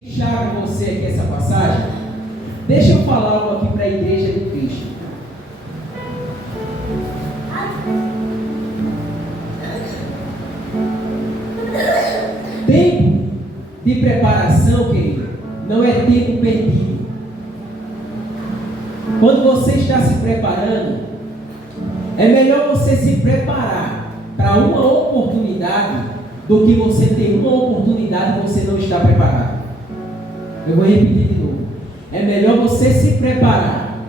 Deixar com você aqui essa passagem, deixa eu falar algo aqui para a igreja de Cristo. Tempo de preparação, querido, não é tempo perdido. Quando você está se preparando, é melhor você se preparar para uma oportunidade do que você ter uma oportunidade e você não está preparado. Eu vou repetir de novo. É melhor você se preparar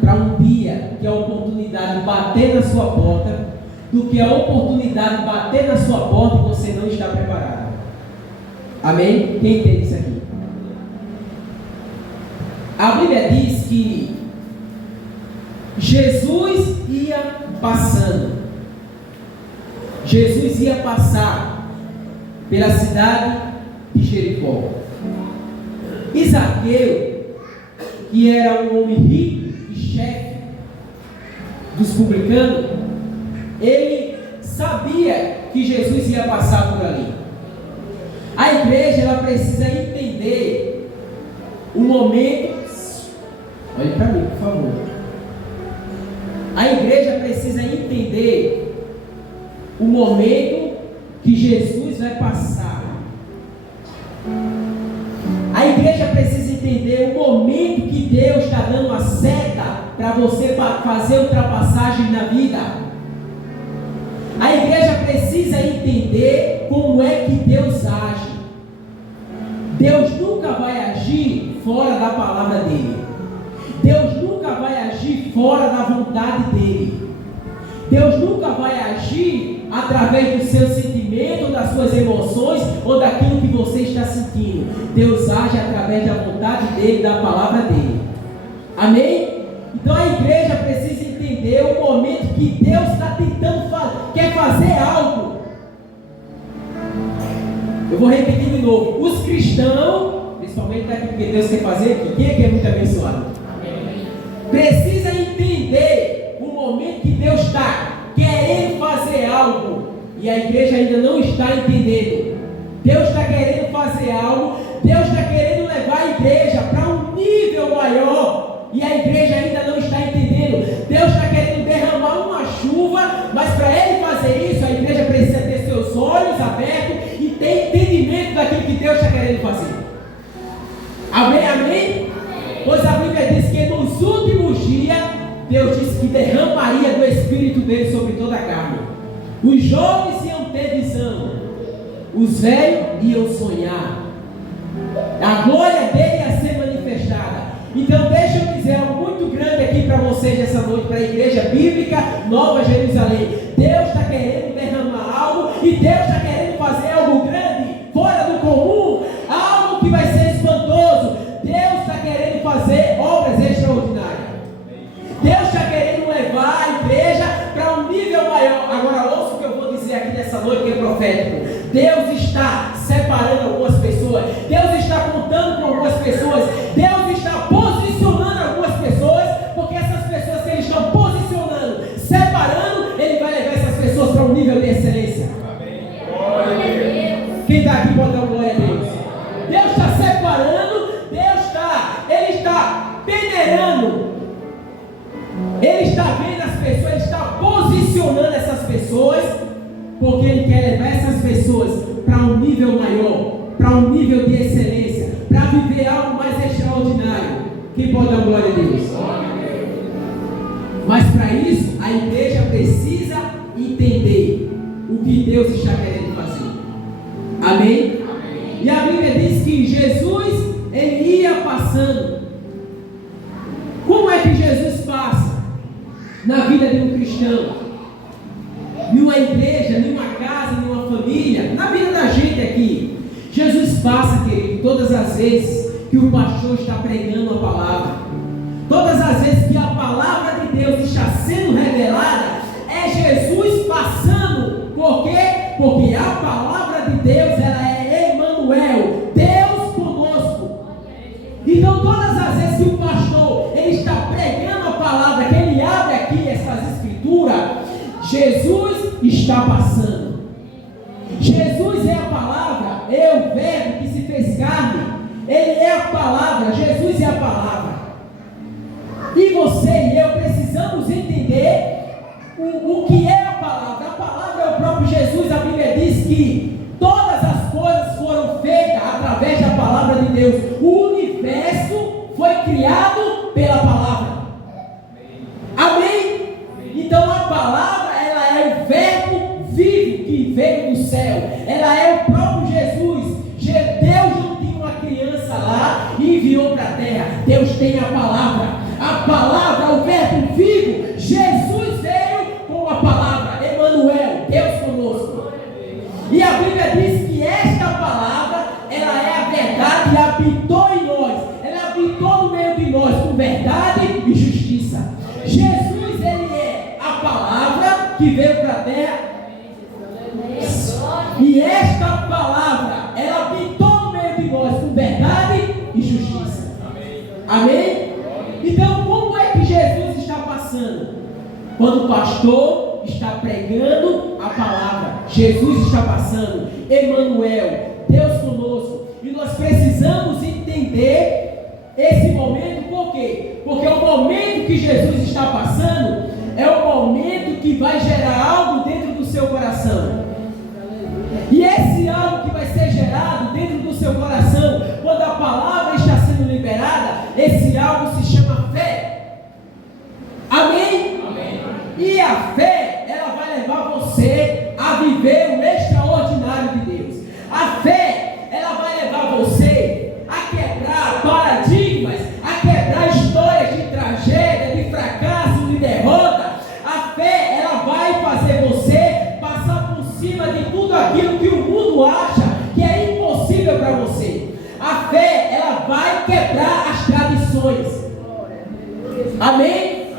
para um dia que a oportunidade bater na sua porta do que a oportunidade bater na sua porta e você não está preparado. Amém? Quem entende isso aqui? A Bíblia diz que Jesus ia passando. Jesus ia passar pela cidade de Jericó. E Zaqueu, que era um homem rico e chefe dos publicanos, ele sabia que Jesus ia passar por ali. A igreja, ela precisa entender o momento. Olhe para mim, por favor. A igreja precisa entender o momento que Jesus vai passar. A igreja precisa entender o momento que Deus está dando a seta para você fazer ultrapassagem na vida. A igreja precisa entender como é que Deus age. Deus nunca vai agir fora da palavra dele. Deus nunca vai agir fora da vontade dele. Deus nunca vai agir através do seu sentimento, das suas emoções ou daquilo que você está sentindo. Deus age através da vontade dele, da palavra dele. Amém? Então a igreja precisa entender o momento que Deus está tentando quer fazer algo. Eu vou repetir de novo. Os cristãos, principalmente daqui porque Deus quer fazer aqui, quem é que é muito abençoado? Precisa entender o momento que Deus está querendo fazer algo e a igreja ainda não está entendendo. Deus está querendo fazer algo, Deus está querendo levar a igreja para um nível maior e a igreja ainda não está entendendo. Deus está querendo derramar uma chuva, mas para ele fazer isso, a igreja precisa ter seus olhos abertos e ter entendimento daquilo que Deus está querendo fazer. Amém? Amém? Pois a Bíblia diz que nos últimos dias Deus disse que derramaria do Espírito dele sobre toda a carne. Os jovens iam ter visão, os velhos iam sonhar, a glória dele ia ser manifestada. Então deixa eu dizer algo muito grande aqui para vocês essa noite, para a Igreja Bíblica Nova Jerusalém. Deus está querendo derramar algo e Deus está querendo fazer algo grande, fora do comum, algo que vai ser espantoso. Deus está querendo fazer obras extraordinárias. Deus está querendo levar a igreja para um nível maior. Agora ouça o que eu vou dizer aqui nessa noite que é profético. Deus está separando algumas pessoas. Deus está contando com algumas pessoas. Deus está posicionando algumas pessoas, porque essas pessoas que Ele está posicionando, separando, Ele vai levar essas pessoas para um nível de excelência. Quem está aqui pode dar glória a Deus. Deus está separando, Ele está peneirando. Ele está vendo as pessoas, Ele está posicionando essas pessoas, porque Ele quer levar essas pessoas para um nível maior, para um nível de excelência, para viver algo mais extraordinário. Quem pode dar glória a Deus? Mas para isso, a igreja precisa entender o que Deus está querendo fazer. Amém? E a Bíblia diz que Jesus, Ele ia passando. Como é que Jesus passa na vida de um cristão, numa igreja, numa casa, numa família, na vida da gente aqui? Jesus passa, querido, todas as vezes que o pastor está pregando a palavra, todas as vezes que a palavra de Deus está sendo revelada, é Jesus passando. Por quê? Porque a palavra de Deus, ela é Emmanuel, Deus conosco. Então todas as vezes que o pastor ele está pregando a palavra, que ele abre aqui essas escrituras, Jesus está passando. Jesus é a palavra, é o verbo que se fez carne. Ele é a palavra, Jesus é a palavra. E você e eu precisamos entender o que é a palavra. A palavra é o próprio Jesus. A Bíblia diz que todas as coisas foram feitas através da palavra de Deus. O universo foi criado pela palavra. Amém? Então a palavra, ela é o verbo vivo que veio do céu. Ela é o próprio Jesus. Deus não tinha uma criança lá e enviou para a terra. Deus tem a palavra. A palavra, o verbo vivo. Jesus veio com a palavra. Emmanuel, Deus conosco. E a Bíblia diz que esta palavra, ela é a verdade e habitou em nós. Ela habitou no meio de nós com verdade e justiça. Jesus, ele é a palavra que veio para a terra. E esta palavra, ela habitou no meio de nós com verdade e justiça. Amém? Então, como é que Jesus está passando? Quando o pastor está pregando a palavra, Jesus está passando. Emmanuel, Deus conosco. E nós precisamos entender esse momento, por quê? Porque o momento que Jesus está passando é o momento que vai gerar algo dentro do seu coração. E esse algo que vai ser gerado dentro do seu coração, quando a palavra está sendo liberada, esse algo se chama fé. Amém? Amém. E a fé, ela vai levar você a viver o extraordinário de Deus. A fé, ela vai levar você a quebrar paradigmas, a quebrar histórias de tragédia, de fracasso, de derrota. A fé, ela vai fazer você passar por cima de tudo aquilo que o mundo acha que é impossível para você. A fé, ela vai quebrar as tradições. Amém?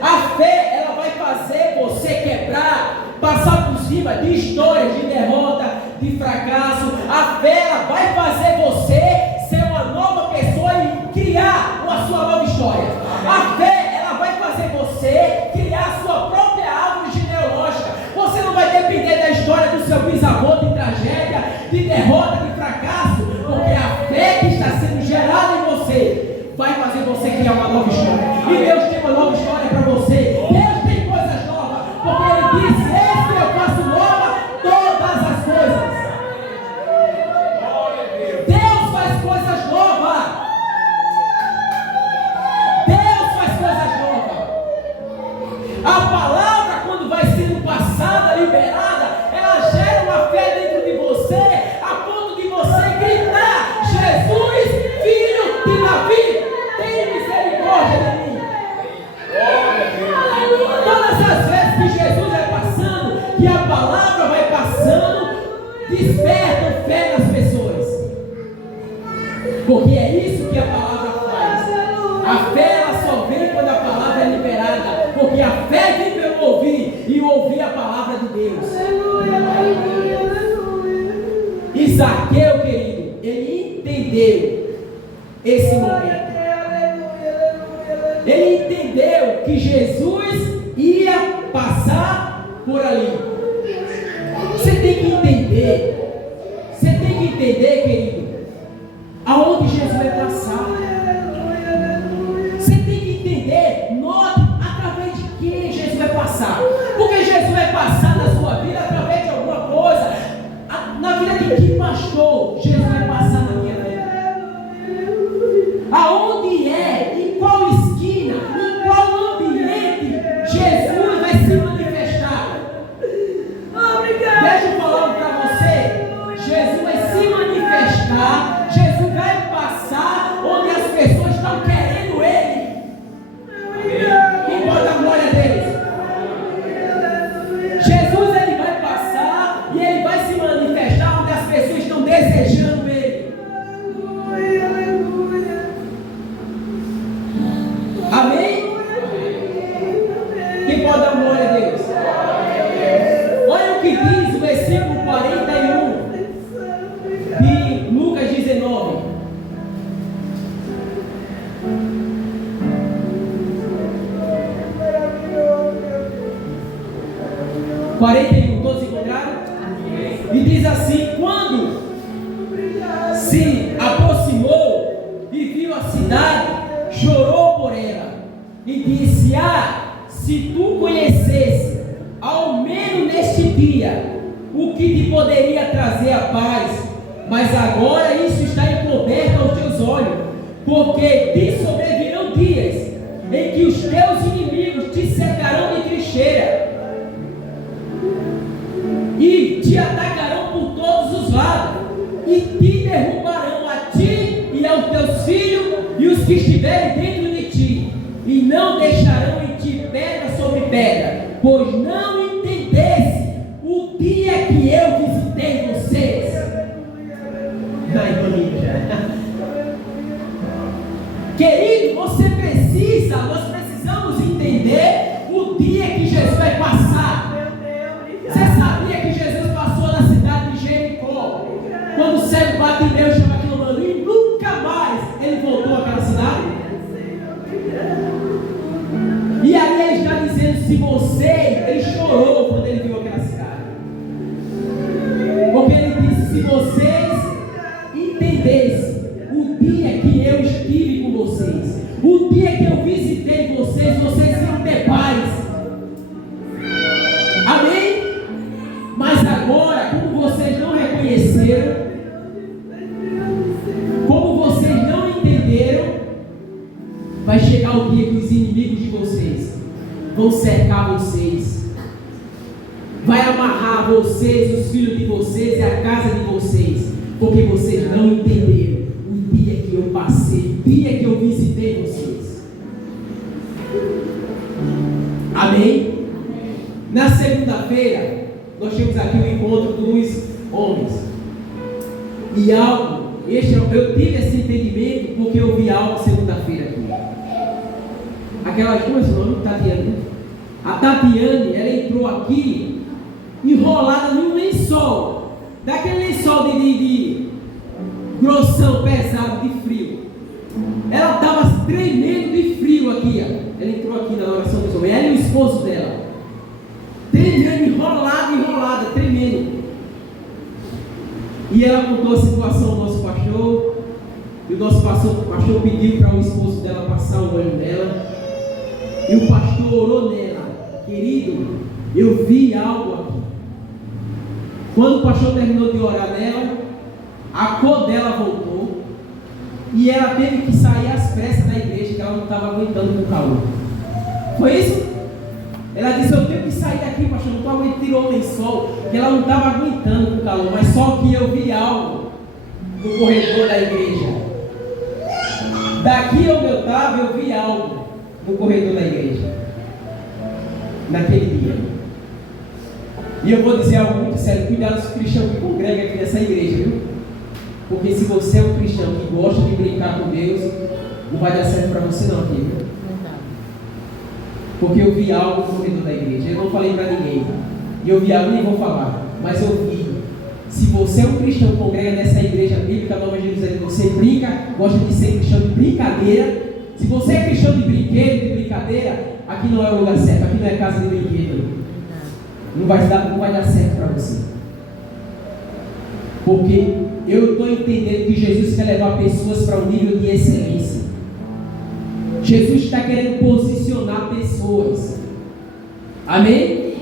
A fé, ela vai fazer você quebrar, passar por cima de histórias de derrota, de fracasso. A fé, ela vai fazer você ser uma nova pessoa e criar uma sua nova história. A fé, ela vai fazer você criar a sua própria árvore genealógica. Você não vai depender da história do seu bisavô, de tragédia, de derrota, de fracasso, porque a fé que está sendo gerada em você vai fazer você criar uma nova história. E Deus tem uma nova história para você. Deus tem coisas novas, porque Ele disse: eis que eu faço nova todas as coisas. Deus faz coisas novas. Deus faz coisas novas. A palavra, quando vai sendo passada, liberada, ela gera uma fé dentro de você, a ponto de você gritar: Jesus, filho de Davi, tem misericórdia de mim. Todas as vezes que Jesus vai passando, que a palavra vai passando, desperta fé nas pessoas. Porque é isso que a palavra faz. A fé, ela só vem quando a palavra é liberada. Porque a fé vem pelo ouvir, e ouvir a palavra de Deus. E Zaqueu, querido, ele entendeu esse momento. Ele entendeu que Jesus ia passar por ali. Você tem que entender. Você tem que entender, querido, aonde Jesus vai passar. Você tem que entender, note, através de quem Jesus vai passar. Porque Jesus vai passar na sua vida através de alguma coisa. Na vida de que pastor Jesus vai passar na minha vida? Aonde é? Em qual esquina? Em qual ambiente Jesus vai se manifestar? Deixa eu falar algo para você. Jesus vai se manifestar. Jesus vai passar onde as pessoas estão querendo Ele. Quem pode dar glória a Deus? Jesus, ele vai passar e ele vai se manifestar onde as pessoas estão desejando Ele. Amém? Quem pode dar glória a Deus? Olha o que diz o versículo 41 de Lucas 19. Todos encontraram? E diz assim: quando se aproximou se tu conhecesse, ao menos neste dia, o que te poderia trazer a paz, mas agora isso está encoberto aos teus olhos, porque te sobrevirão dias em que os teus inimigos te cercarão de trincheira e te atacarão por todos os lados e te derrubarão a ti e aos teus filhos e os que estiverem dentro de ti, e não deixarão em ti pedra sobre pedra, pois não entendesse o dia que eu visitei vocês. Querido, nós precisamos entender o dia que Jesus vai passar. Você sabia que Jesus passou na cidade de Jericó, quando o cego Bartimeu chama aquilo mano, e nunca mais ele voltou àquela cidade? E aí ele está dizendo, se você, ele chorou quando ele viu aquela cidade, porque ele disse, se vocês entendessem o dia que eu estive com vocês, o dia que eu visitei vocês, vocês iam ter paz. Amém? Mas agora, como vocês não reconheceram, como vocês não entenderam, vai chegar o dia que os inimigos de vocês vão cercar vocês, vai amarrar vocês, os filhos de vocês e a casa de vocês, porque vocês não entenderam o dia que eu passei, o dia que eu visitei vocês. Amém? Na segunda-feira nós temos aqui o encontro dos homens, e algo, eu tive esse entendimento porque eu vi algo segunda-feira aqui. Aquelas duas nomes, Tatiane. A Tatiane, ela entrou aqui enrolada num lençol, daquele lençol de grossão, pesado, de frio. Ela estava tremendo de frio aqui, ó. Ela entrou aqui na oração dos homens, ela e o esposo dela, tremendo, enrolada, tremendo. E ela contou a situação ao nosso pastor, e o nosso pastor pediu para o esposo dela passar o óleo nela, e o pastor orou nela. Querido, eu vi algo aqui. Quando o pastor terminou de orar nela, a cor dela voltou, e ela teve que sair às pressas da igreja, que ela não estava aguentando com o calor. Foi isso? Ela disse, eu tenho que sair daqui, pastor, não estou aguentando, tirou o lençol, que ela não estava aguentando com o calor, mas só que eu vi algo no corredor da igreja. Daqui onde eu estava, eu vi algo no corredor da igreja, naquele dia. E eu vou dizer algo muito sério, cuidado dos cristãos que congregam aqui nessa igreja, viu? Porque se você é um cristão que gosta de brincar com Deus, não vai dar certo para você não, aqui, viu? Porque eu vi algo no corredor da igreja, eu não falei para ninguém, e eu vi algo, nem vou falar, mas eu vi. Se você é um cristão que congrega nessa igreja bíblica Nova Jerusalém, você brinca, gosta de ser cristão de brincadeira. Se você é cristão de brinquedo, de brincadeira, aqui não é o lugar certo, aqui não é casa de brinquedo. Não vai dar certo para você. Porque eu estou entendendo que Jesus quer levar pessoas para um nível de excelência. Jesus está querendo posicionar pessoas. Amém?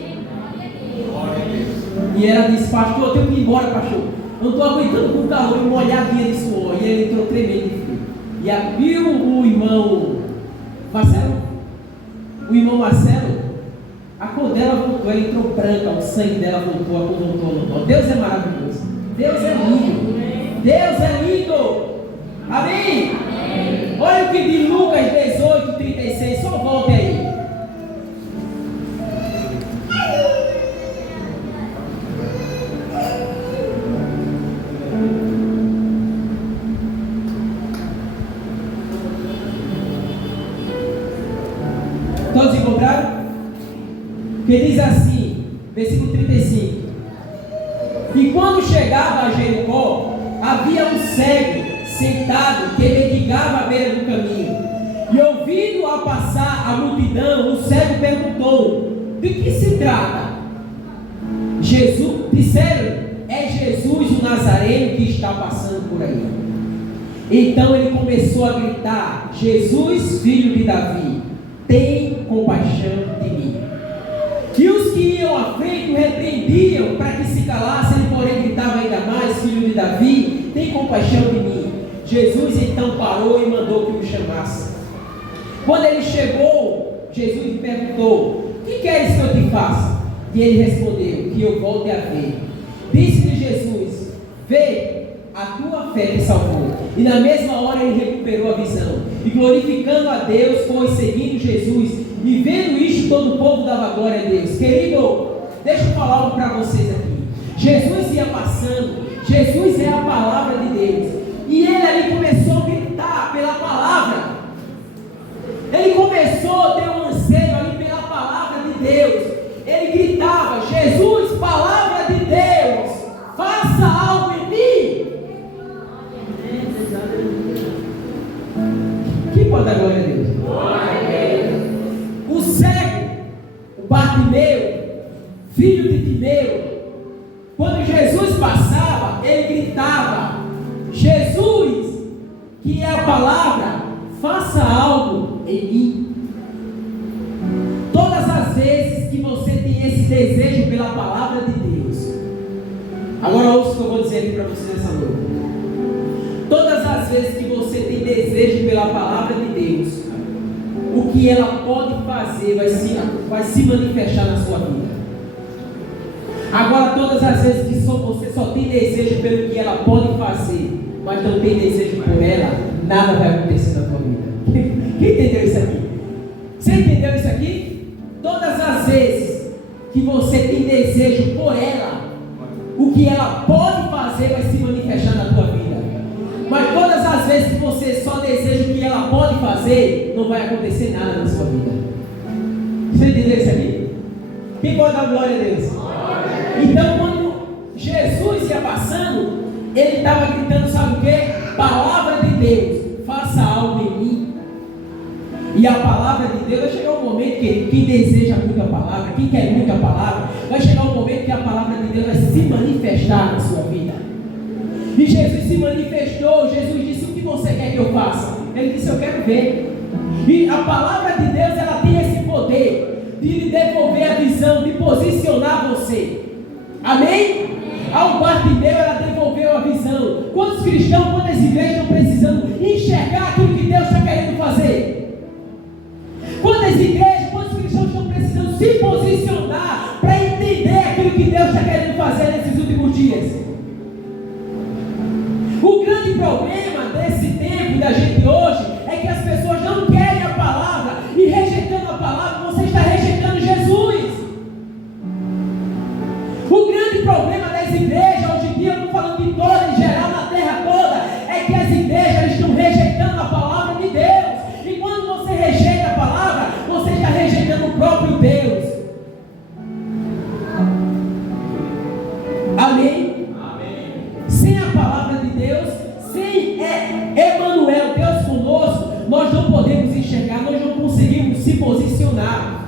E ela disse, pastor, eu tenho que ir embora, pastor. Não estou aguentando com o calor e molhadinha de suor. E ele entrou tremendo de frio. E viu o irmão Marcelo? O irmão Marcelo, a cor dela voltou, ela entrou branca, o sangue dela voltou, a cor voltou. Deus é maravilhoso. Deus é lindo. Deus é lindo. Amém? Amém. Olha o que diz Lucas 18:36. Só volte aí. Todos encontraram? Que diz assim, versículo 35. E quando chegava a Jericó, havia um cego sentado que mendigava à beira do caminho. E ouvindo a passar a multidão, o cego perguntou: de que se trata? Disseram: é Jesus o Nazareno que está passando por aí. Então ele começou a gritar: Jesus, filho de Davi, tem compaixão de mim. E os que iam à frente o repreendiam para que se calasse, ele porém gritava ainda mais: filho de Davi, tem compaixão de mim. Jesus então parou e mandou que o chamasse. Quando ele chegou, Jesus lhe perguntou: o que queres que eu te faça? E ele respondeu: que eu volte a ver. Disse-lhe Jesus: vê, a tua fé te salvou. E na mesma hora ele recuperou a visão, e glorificando a Deus foi seguindo Jesus. E vendo isto, todo o povo dava glória a Deus. Querido, deixa eu falar algo para vocês aqui. Jesus ia passando, Jesus é a palavra de Deus, e ele ali começou a gritar pela palavra. Ele começou a ter um anseio ali pela palavra de Deus. Ele gritava: Jesus, palavra de Deus, faça algo em mim. Quem pode dar glória a Deus? O cego, o Bartimeu, filho de Timeu, quando Jesus passava, ele gritava: Jesus, que é a palavra, faça algo em mim. Todas as vezes que você tem esse desejo pela palavra de Deus, agora ouça o que eu vou dizer aqui para você nessa noite. Todas as vezes que você tem desejo pela palavra de Deus, o que ela pode fazer vai se manifestar na sua vida. Agora, todas as vezes que você só tem desejo pelo que ela pode fazer, mas não tem desejo por ela, nada vai acontecer na sua vida. Quem entendeu isso aqui? Você entendeu isso aqui? Todas as vezes que você tem desejo por ela, o que ela pode fazer vai se manifestar na tua vida. Mas todas as vezes que você só deseja o que ela pode fazer, não vai acontecer nada na sua vida. Você entendeu isso aqui? Quem pode dar glória a Deus? Então, quando Jesus ia passando, ele estava gritando, sabe o que? Palavra de Deus, faça algo em mim. E a palavra de Deus, vai chegar um momento que quem deseja muito a palavra, quem quer muito a palavra, vai chegar um momento que a palavra de Deus vai se manifestar na sua vida. E Jesus se manifestou. Jesus disse: o que você quer que eu faça? Ele disse: eu quero ver. E a palavra de Deus, ela tem esse poder de lhe devolver a visão, de posicionar você. Amém? Ao Bartimeu, ela devolveu a visão. Quantos cristãos, quantas igrejas estão precisando enxergar aquilo que Deus está querendo fazer? Quantas igrejas, quantos cristãos estão precisando se posicionar para entender aquilo que Deus está querendo fazer nesses últimos dias? O grande problema desse tempo da gente hoje é que as pessoas não querem a palavra, e rejeitando a palavra, você está rejeitando Jesus. O grande problema das igrejas hoje em dia, eu estou falando de toda, em geral, na terra toda, é que as igrejas estão rejeitando a palavra de Deus. E quando você rejeita a palavra, você está rejeitando o próprio Deus. Amém? Sem a palavra de Deus, sem Emanuel, Deus conosco, nós não podemos enxergar, nós não conseguimos se posicionar.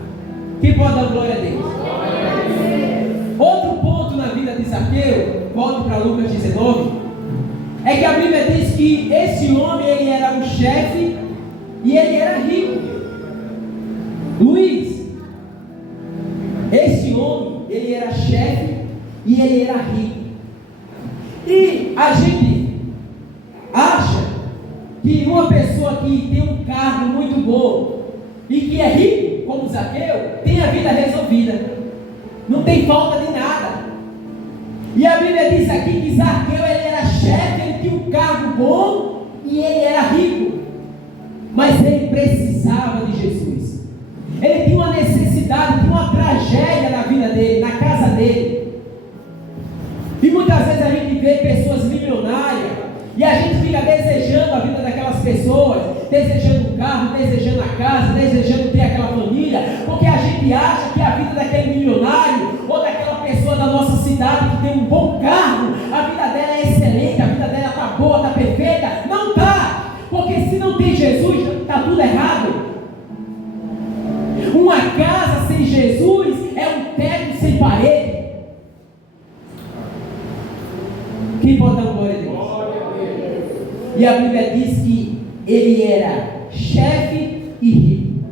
Quem pode dar glória a Deus? Outro ponto na vida de Zaqueu, volte para Lucas 19, é que a Bíblia diz que esse homem, ele era um chefe e ele era rico. Luiz, esse homem, ele era chefe e ele era rico. E a gente acha que uma pessoa que tem um cargo muito bom e que é rico, como Zaqueu, tem a vida resolvida, não tem falta de nada. E a Bíblia diz aqui que Zaqueu, ele era chefe, ele tinha um cargo bom e ele era rico, mas ele precisava de Jesus. Ele tinha uma necessidade, tinha uma tragédia na vida dele, na casa dele. E muitas vezes a gente vê pessoas milionárias e a gente fica desejando a vida daquelas pessoas, desejando um carro, desejando a casa, desejando ter aquela família, porque a gente acha que a vida daquele milionário ou daquela pessoa da nossa cidade que tem um bom carro, a vida dela é excelente, a vida dela está boa, está perfeita. Não está, porque se não tem Jesus, está tudo errado. Uma casa sem Jesus é um teto sem parede. Quem pode dar glória a Deus? E a Bíblia diz que ele era chefe e rico.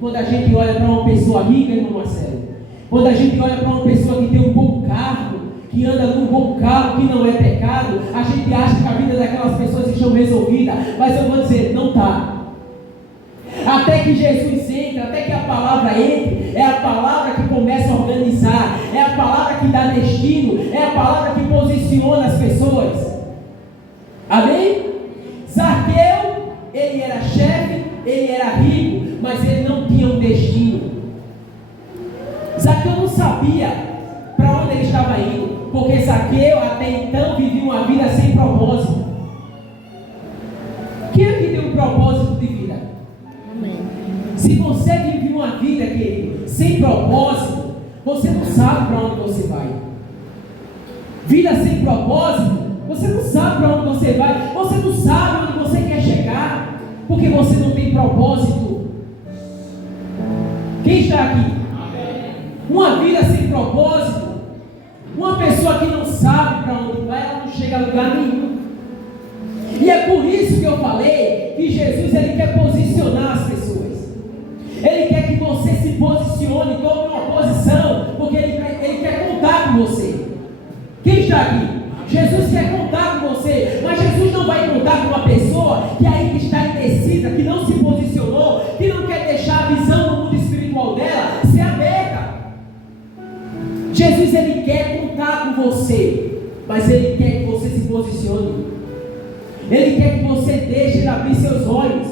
quando a gente olha para uma pessoa rica, irmão Marcelo, quando a gente olha para uma pessoa que tem um bom carro, que anda num bom carro, que não é pecado, a gente acha que a vida daquelas pessoas estão resolvida, mas eu vou dizer, não está. Até que Jesus entre, até que a palavra entre, é a palavra que começa a organizar, é a palavra que dá destino, é a palavra que posiciona as pessoas. Amém? Zaqueu, ele era chefe, ele era rico, mas ele não tinha um destino. Zaqueu não sabia para onde ele estava indo, porque Zaqueu até então vivia uma vida sem propósito. Quem é que tem um propósito de vida? Amém. Se você vive uma vida, querido, sem propósito, você não sabe para onde você vai. Vida sem propósito, você não sabe para onde você vai, você não sabe onde você quer chegar, porque você não tem propósito. Quem está aqui? Amém. Uma vida sem propósito, uma pessoa que não sabe para onde vai, ela não chega a lugar nenhum. E é por isso que eu falei que Jesus, ele quer posicionar as pessoas. Ele quer que você se posicione, tome uma posição, porque ele quer contar com você. Quem está aqui? Jesus quer contar com você, mas Jesus não vai contar com uma pessoa que ainda está indecisa, que não se posicionou, que não quer deixar a visão do mundo espiritual dela ser aberta. Jesus, ele quer contar com você, mas ele quer que você se posicione. Ele quer que você deixe ele abrir seus olhos.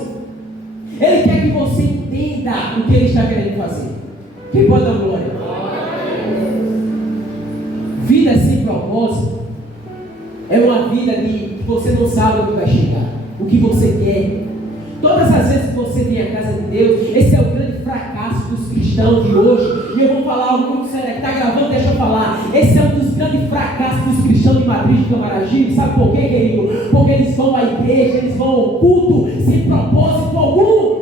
Ele quer que você entenda o que ele está querendo fazer. Quem pode dar glória? Vida sem propósito é uma vida que você não sabe onde vai chegar, o que você quer. Todas as vezes que você vem à casa de Deus, esse é o grande fracasso dos cristãos de hoje. E eu vou falar algo muito sério, está gravando, deixa eu falar. Esse é um dos grandes fracassos dos cristãos de Madrid, de Camaragibe. Sabe por quê, querido? Porque eles vão à igreja, eles vão ao culto sem propósito algum.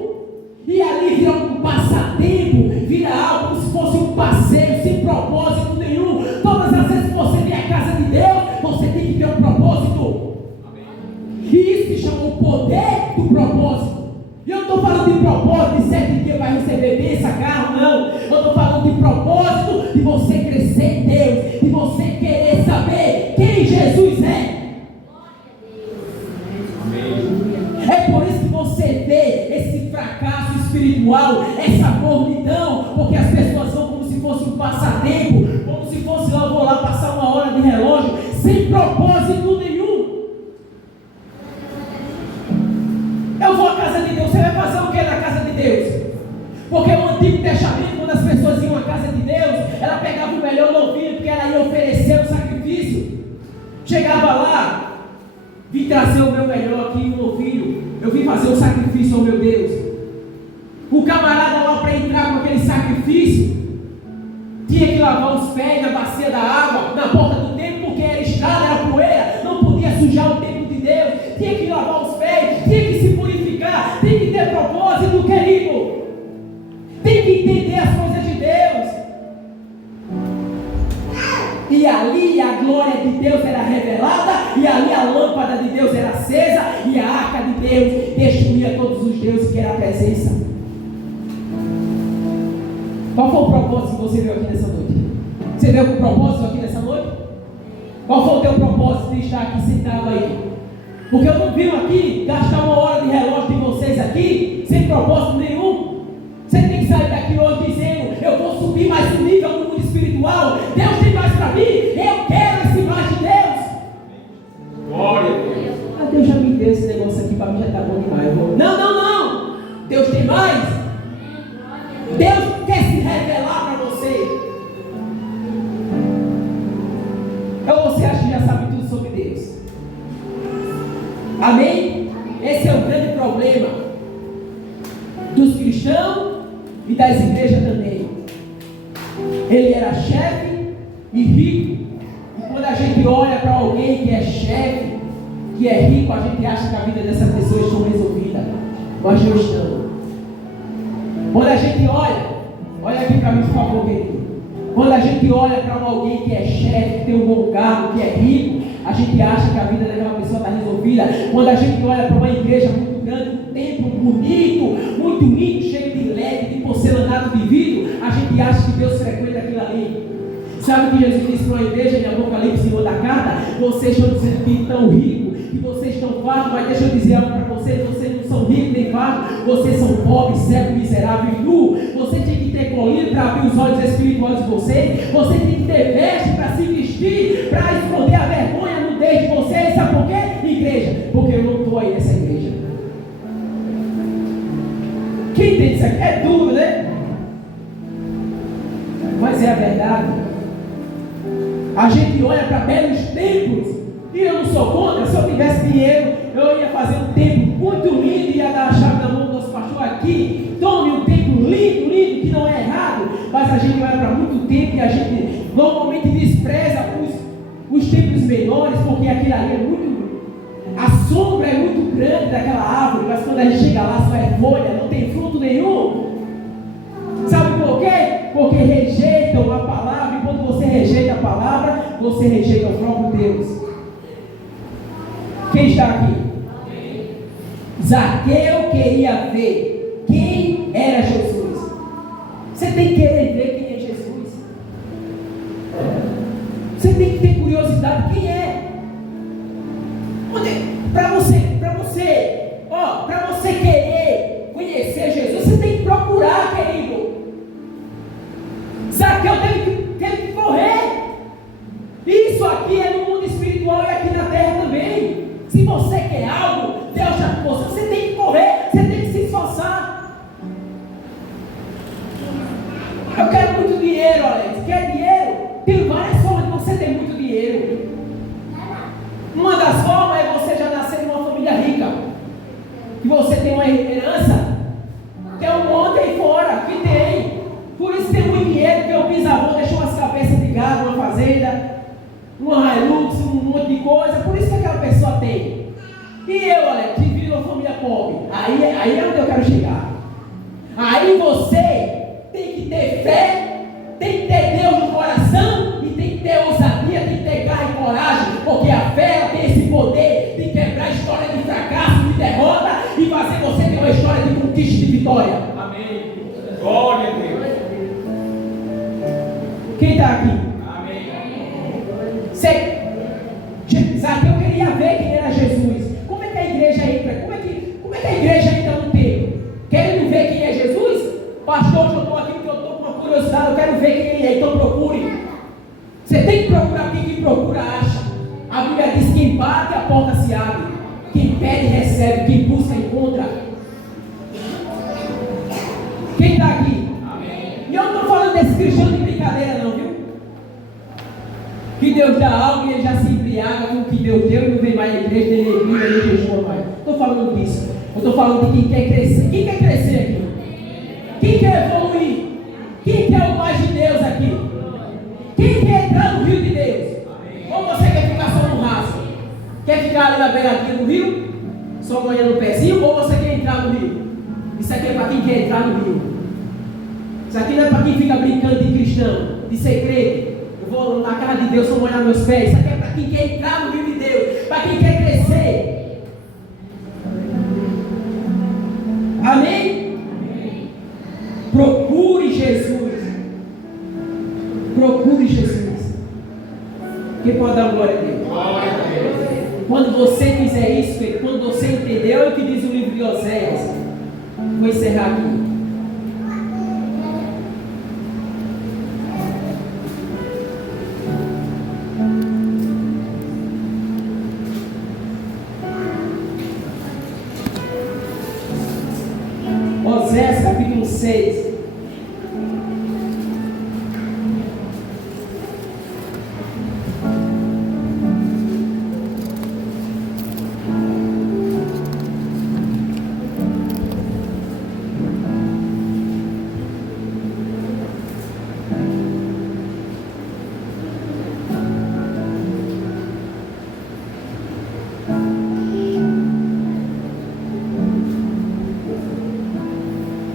E ali vira um passatempo, vira algo como se fosse um passeio, sem propósito nenhum. Todas as vezes que você vem à casa de Deus, você tem que ter um propósito. E isso se chama o poder do propósito. E eu não estou falando de propósito de 7 dias vai receber bênção, carro, não. Eu estou falando de propósito de você crescer em Deus, de você querer saber quem Jesus é. É por isso que você vê esse fracasso espiritual, essa mornidão, porque as pessoas vão como se fosse um passatempo, como se fosse lá, vou lá passar uma hora de relógio, sem propósito nenhum. Eu vou à casa de Deus, você vai fazer o que na casa de Deus? Porque o Antigo Testamento, quando as pessoas iam à casa de Deus, ela pegava o melhor novilho, porque ela ia oferecer o sacrifício. Chegava lá, vim trazer o meu melhor aqui, o novilho, eu vim fazer o sacrifício ao meu Deus. O camarada lá, para entrar com aquele sacrifício, tinha que lavar os pés na bacia da água, na porta do templo, porque era estrada, era poeira, não podia sujar o templo de Deus, tinha que lavar os pés, tinha que se purificar, tem que ter propósito, querido, tem que entender as coisas de Deus. E ali a glória de Deus era revelada, e ali a lâmpada de Deus era acesa, e a arca de Deus destruía todos os deuses que era a presença. Qual foi o propósito que você viu aqui nessa noite? Você veio com o propósito aqui nessa noite? Qual foi o teu propósito de estar aqui sentado aí? Porque eu não vim aqui gastar uma hora de relógio de vocês aqui, sem propósito nenhum. Você tem que sair daqui hoje dizendo, eu vou subir mais um nível no mundo espiritual, Deus tem mais para mim, eu quero esse mais de Deus. Glória a Deus. Ah, Deus já me deu esse negócio aqui, para mim já está bom demais. Não, Deus tem mais. Deus quer se revelar para você. Ou você acha que já sabe tudo sobre Deus? Amém? Esse é o grande problema dos cristãos e das igrejas também. Ele era chefe e rico. E quando a gente olha para alguém que é chefe, que é rico, a gente acha que a vida dessa pessoa está resolvida. Mas não estão. Quando a gente olha aqui para mim, por favor, querido. Quando a gente olha para alguém que é chefe, que tem um bom cargo, que é rico, a gente acha que a vida daquela pessoa está resolvida. Quando a gente olha para uma igreja muito grande, um templo bonito, muito lindo, cheio de LED, de Deus frequenta aquilo ali. Sabe o que Jesus disse para uma igreja em Apocalipse, em outra carta? Vocês estão dizendo que estão ricos, que vocês estão fartos, mas deixa eu dizer algo para vocês: vocês não são ricos nem fartos, vocês são pobres, cegos, miseráveis e nu. Você tem que ter colírio para abrir os olhos espirituais de vocês, você tem que ter veste para se vestir, para esconder a vergonha, a nudez de vocês. Sabe por quê, igreja? Porque eu não estou aí nessa igreja. Quem entende isso aqui? É duro, né? Mas é a verdade. A gente olha para belos templos, e eu não sou contra. Se eu tivesse dinheiro, eu ia fazer um templo muito lindo, ia dar a chave na mão do nosso pastor aqui. Tome um templo lindo, lindo, que não é errado. Mas a gente olha para muito templo e a gente normalmente despreza os templos menores, porque aquilo ali é muito. A sombra é muito grande daquela árvore, mas quando a gente chega lá só é folha, não tem fruto nenhum. Sabe por quê? Porque rejeitam a palavra, e quando você rejeita a palavra, você rejeita o próprio Deus. Quem está aqui? Zaqueu queria ver quem era Jesus. Você tem que querer ver quem é Jesus. Você tem que ter curiosidade quem é. Para você querer conhecer Jesus, você tem que procurar, querido. Zaqueu teve que correr. Isso aqui é no mundo espiritual e aqui na terra também. Se você quer algo, Deus já com você, você tem que correr, você tem que se esforçar. Eu quero muito dinheiro, Alex. Quer dinheiro? Tem várias formas de você ter muito dinheiro. Uma das formas é você já nascer em uma família rica, que você tem uma herança. Tem um monte aí fora que tem. Por isso tem muito dinheiro, porque o bisavô deixou umas cabeças de gado, uma fazenda, uma Hilux, um monte de coisa. Por isso que aquela pessoa tem. E eu, Alex, que vivo numa família pobre, aí é onde eu quero chegar. Aí você tem que ter fé, tem que ter Deus no coração, e tem que ter ousadia, tem que ter garra e coragem, porque a fé ela tem esse poder de quebrar a história de fracasso, de derrota, e fazer você ter uma história de conquista e de vitória. Amém. Glória a Deus. Quem está aqui? Amém. Zaqueu queria ver quem era Jesus. Como é que a igreja entra? Como é que a igreja entra no templo? Querendo ver quem é Jesus? Pastor, eu estou aqui porque eu estou com uma curiosidade, eu quero ver quem ele é, então procure. Você tem que procurar, quem procura acha. A Bíblia diz que quem bate, a porta se abre. Quem pede, recebe. Quem busca, encontra. Quem está aqui? Amém. E eu não estou falando desse cristão de brincadeira não, viu? Que Deus dá algo e ele já se embriaga com o que Deus deu e não vem mais na igreja, nem na igreja, nem jejua mais. Estou falando disso. Eu estou falando de quem quer crescer. Quem quer crescer aqui? Quem quer evoluir? Quem quer o mais de Deus aqui? Quem quer entrar no rio de Deus? Ou você quer ficar só no raso? Quer ficar ali na beiradinha do rio? Só molhando o pezinho? Ou você quer entrar no rio? Isso aqui é para quem quer entrar no rio. Isso aqui não é para quem fica brincando de cristão, de ser crente. Eu vou na casa de Deus, vou molhar meus pés. Isso aqui é para quem quer entrar no rio de Deus, para quem quer crescer. Amém? Amém. Procure Jesus. Procure Jesus. Quem pode dar glória a Deus? Glória a Deus. Quando você fizer isso, quando você entendeu, é o que diz o livro de Oséias. Vou encerrar aqui. Oséias capítulo 6.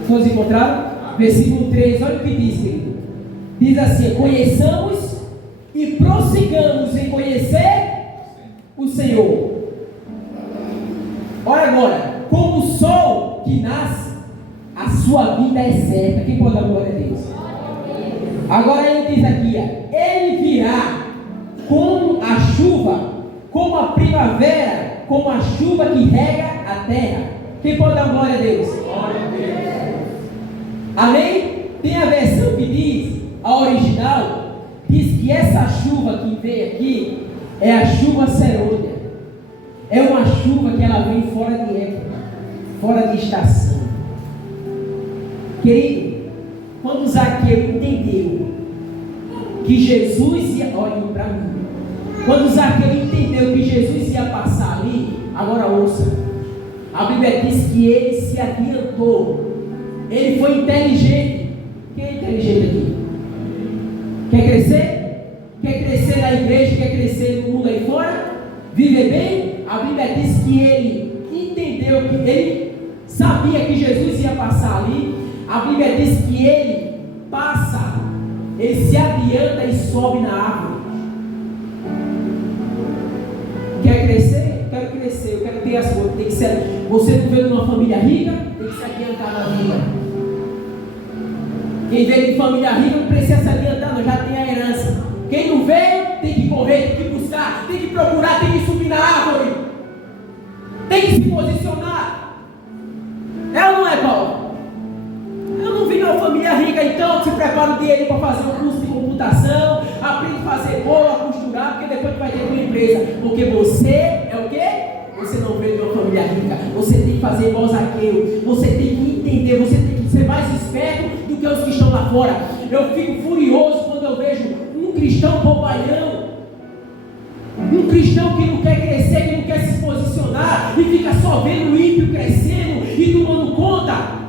Todos encontraram? Versículo 3, olha o que diz, querido. Diz assim: conheçamos e prossigamos em conhecer o Senhor. Olha agora, como o sol que nasce, a sua vida é certa. Quem pode dar glória a Deus? Agora ele diz aqui, ó, ele virá como a chuva, como a primavera, como a chuva que rega a terra. Quem pode dar glória a Deus? Glória a Deus. Amém? Tem a versão que diz, a original, diz que essa chuva que vem aqui é a chuva serônia. É uma chuva que ela vem fora de época, fora de estação. Querido, quando Zaqueu entendeu que Jesus ia, olhem para mim, quando Zaqueu entendeu que Jesus ia passar ali, agora ouça, a Bíblia diz que ele se adiantou, ele foi inteligente. Quem é inteligente aqui? Quer crescer? Quer crescer na igreja? Quer crescer no mundo aí fora? Viver bem? A Bíblia diz que ele entendeu, que ele sabia que Jesus ia passar ali. A Bíblia diz que ele passa, ele se adianta e sobe na árvore. Quer crescer? Quero crescer, eu quero ter as coisas. Tem que ser, você não veio de uma família rica, tem que se adiantar na vida. Quem veio de família rica não precisa se adiantar, não, já tem a herança. Quem não veio, tem que correr, tem que buscar, tem que procurar, tem que subir na árvore, tem que se posicionar. É ou não é, Paulo? Eu não vim de uma família rica, então se prepara o dinheiro para fazer um curso de computação, aprende a fazer bolo, a costurar, porque depois tu vai ter uma empresa. Porque você é o quê? Você não veio de uma família rica. Você tem que fazer igual Zaqueu. Você tem que entender, você tem que ser mais esperto do que os que estão lá fora. Eu fico furioso quando eu vejo um cristão bobalhão, um cristão que não quer crescer, que não quer se posicionar e fica só vendo o ímpio crescendo e tomando conta.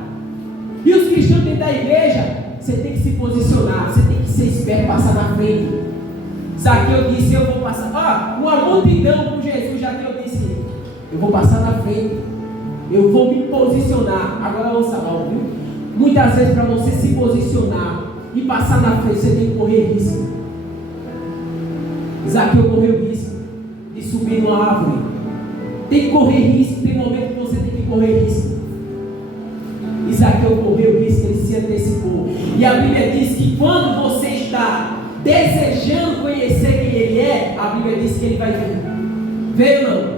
E os cristãos dentro da igreja, você tem que se posicionar, você tem que ser esperto, passar na frente. Zaqueu disse, eu vou passar. Uma multidão com Jesus, Zaqueu disse, eu vou passar na frente, eu vou me posicionar. Agora ouça lá, viu? Muitas vezes para você se posicionar e passar na frente, você tem que correr risco. Zaqueu correu risco de subir numa árvore. Tem que correr risco, tem momento que você tem que correr risco. Zaqueu correu risco, ele se antecipou. E a Bíblia diz que quando você está desejando conhecer quem ele é, a Bíblia diz que ele vai vir. Veio não?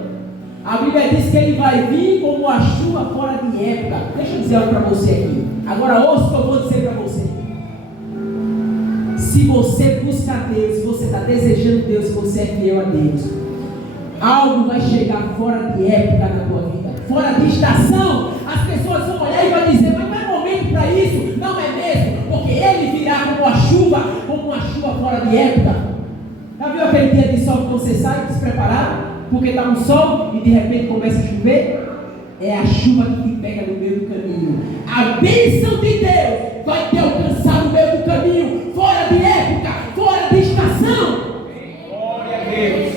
A Bíblia diz que ele vai vir como a chuva fora de época. Deixa eu dizer algo para você aqui. Agora ouça o que eu vou dizer para você. Se você busca Deus, se você está desejando Deus, se você é fiel a Deus, algo vai chegar fora de época na tua vida, fora de estação. As pessoas vão olhar e vão dizer, mas não é momento para isso. Não é mesmo, porque ele virá como uma chuva fora de época. Já viu aquele dia de sol que você sai despreparado, porque está um sol e de repente começa a chover? É a chuva que te pega no meio do caminho. A bênção de Deus vai te alcançar no meio do caminho, fora de época, fora de estação. Glória a Deus.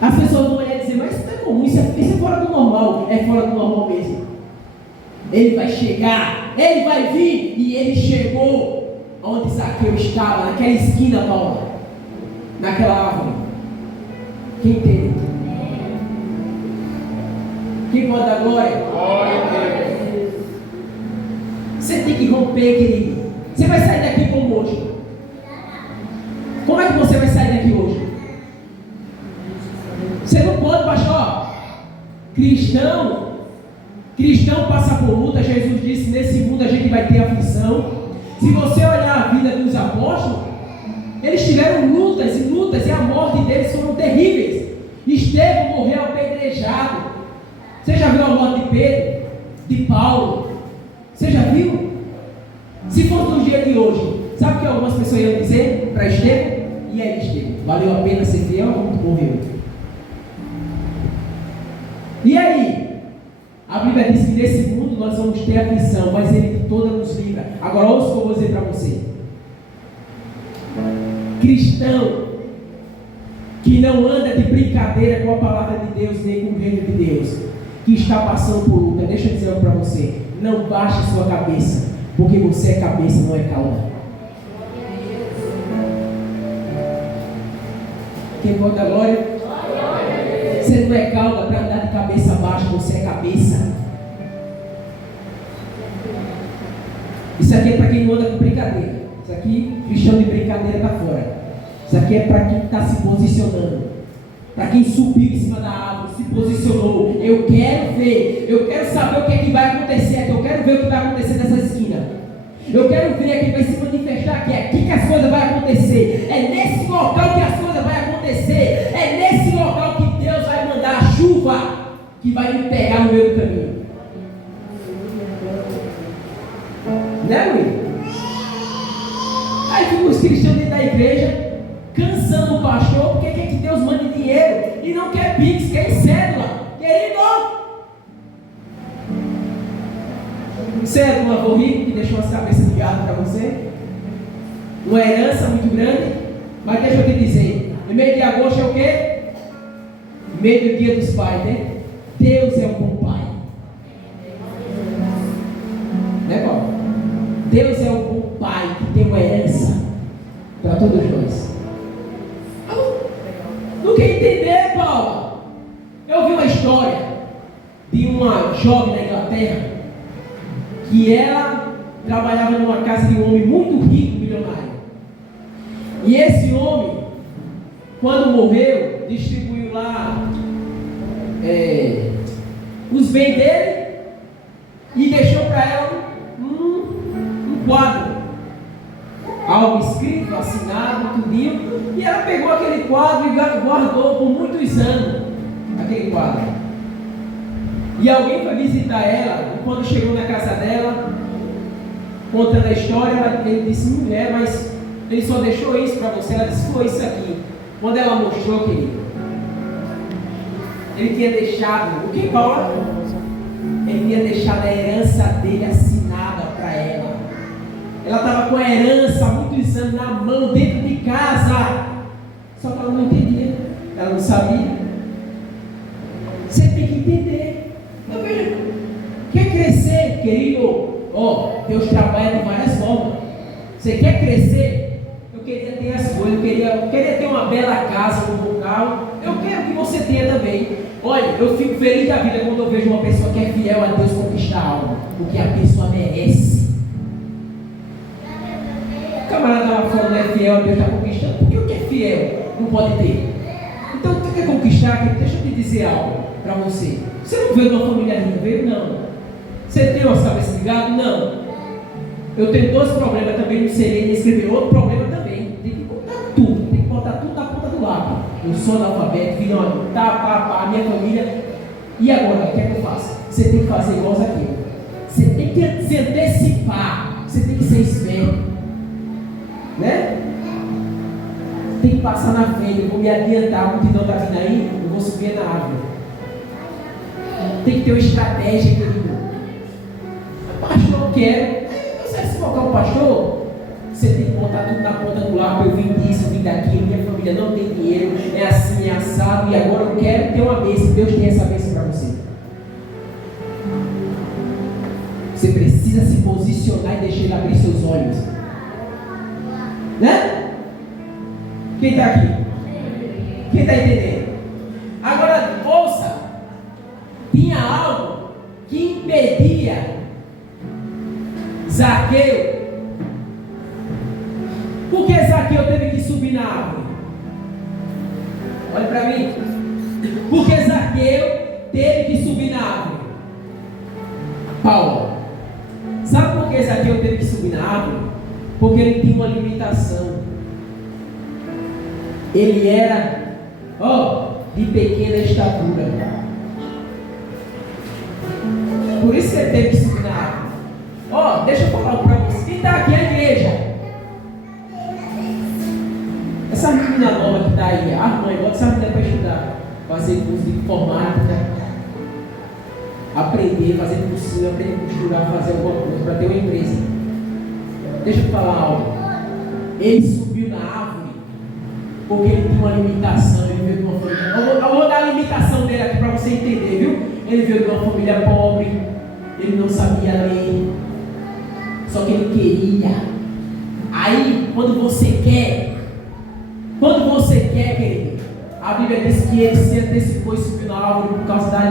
As pessoas vão olhar e dizer, mas isso não é comum, isso é fora do normal. É fora do normal mesmo. Ele vai chegar, ele vai vir. E ele chegou onde Zaqueu estava, naquela esquina, Paulo, naquela árvore. Quem entende? Quem pode dar glória? Glória a Deus. Você tem que romper, querido. Você vai sair daqui como hoje? Como é que você vai sair daqui hoje? Você não pode, pastor. Cristão passa por luta. Jesus disse, nesse mundo a gente vai ter aflição. Se você olhar a vida dos apóstolos, eles tiveram lutas e lutas, e a morte deles foram terríveis. Estevão morreu apedrejado. Você já viu a morte de Pedro? De Paulo? Você já viu? Se fosse no dia de hoje, sabe o que algumas pessoas iam dizer para Estevão? E aí, Estevão, valeu a pena ser fiel ou morreu? E aí? A Bíblia diz que nesse mundo nós vamos ter aflição, mas Ele de toda nos livra. Agora ouça o que eu vou dizer para você. Cristão que não anda de brincadeira com a palavra de Deus, nem com o reino de Deus, que está passando por luta, deixa eu dizer algo para você. Não baixe a sua cabeça, porque você é cabeça, não é cauda. Quem pode dar glória? Você não é cauda para andar de cabeça baixa, você é cabeça. Isso aqui é para quem não anda com brincadeira. Isso aqui, cristão de brincadeira está fora. Isso aqui é para quem está se posicionando. Para quem subiu em cima da árvore, se posicionou. Eu quero ver, eu quero saber o que é que vai acontecer aqui. Eu quero ver o que vai acontecer nessa esquina. Eu quero ver aqui, vai se manifestar aqui. É aqui que as coisas vão acontecer. É nesse local que as coisas vão acontecer. É nesse local que Deus vai mandar a chuva que vai me pegar no meio do caminho. Né, Luiz? Aí ficam os cristãos dentro da igreja, cansando o pastor, porque quer que Deus mande dinheiro e não quer Pix, quer cédula. Querido, cédula, avô rico que deixou as cabeças de gado para você, uma herança muito grande, mas deixa eu te dizer, no mês de agosto é o quê? Meio do dia dos pais, né? Deus é um bom pai. Né, Paulo? Deus é um bom pai que tem uma herança para todos nós. Não quer entender, Paulo? Eu vi uma história de uma jovem na Inglaterra que ela trabalhava numa casa de um homem muito rico, milionário. E esse homem, quando morreu, distribuiu lá os bens dele e deixou para ela um quadro, algo escrito, assinado, tudinho, e ela pegou aquele quadro e guardou por muitos anos aquele quadro. E alguém foi visitar ela, e quando chegou na casa dela, contando a história, ele disse: mulher, mas ele só deixou isso para você. Ela disse: foi isso aqui. Quando ela mostrou, querido, ele tinha deixado, o que, Paula? Ele tinha deixado a herança dele assinada para ela. Ela estava com a herança há muitos anos na mão, dentro de casa. Só que ela não entendia, ela não sabia. Você tem que entender. Eu vejo, quer crescer, querido? Deus trabalha de várias formas. Você quer crescer? Eu queria ter as coisas, eu queria ter uma bela casa, um bom carro. Eu quero que você tenha também. Olha, eu fico feliz da vida quando eu vejo uma pessoa que é fiel a Deus conquistar algo, porque a pessoa merece. O camarada lá fora não é fiel a Deus, está conquistando. Porque o que é fiel não pode ter. Então, tu quer conquistar? Deixa eu te dizer algo para você. Você não veio de uma família rica, veio? Não. Você tem uma cabeça de gado? Não. Eu tenho 2 problemas também, não serei nem escrever outro problema também. Tem que botar tudo, tem que botar tudo na ponta do lápis. Eu sou analfabeto, filho, a minha família. E agora, o que é que eu faço? Você tem que fazer igual aqui. Você tem que se antecipar. Você tem que ser esperto. Né? Tem que passar na frente. Eu vou me adiantar, a multidão está vindo aí, eu vou subir na árvore. Tem que ter uma estratégia, querido. Pastor, eu quero. Se colocar um pastor, você tem que botar tudo na ponta do lápis. Eu vim disso, eu vim daquilo, minha família não tem dinheiro, é assim, é assado, e agora eu quero ter uma bênção. Deus tem essa bênção para você. Você precisa se posicionar e deixar ele abrir seus olhos. Né? Quem está aqui? Quem está entendendo? Agora, ouça, tinha algo que impedia Zaqueu. Por que Zaqueu teve que subir na árvore? Olha para mim. Por que Zaqueu teve que subir na árvore? Paulo. Sabe por que Zaqueu teve que subir na árvore? Porque ele tinha uma limitação. Ele era, de pequena estatura. Por isso que ele teve que subir na árvore. Deixa eu falar para você. Quem está aqui é a igreja. Essa menina nova que está aí, a mãe, bota essa menina para estudar. Fazer curso de informática. Aprender, fazer cursinho, aprender a costurar, fazer alguma coisa para ter uma empresa. Deixa eu falar algo. Ele subiu na árvore porque ele tinha uma limitação. Ele veio de uma família. Eu vou dar a limitação dele aqui para você entender, viu? Ele veio de uma família pobre. Ele não sabia ler. Só que ele queria. Aí, quando você quer, querido, a Bíblia diz que ele se antecipou e subiu na árvore por causa da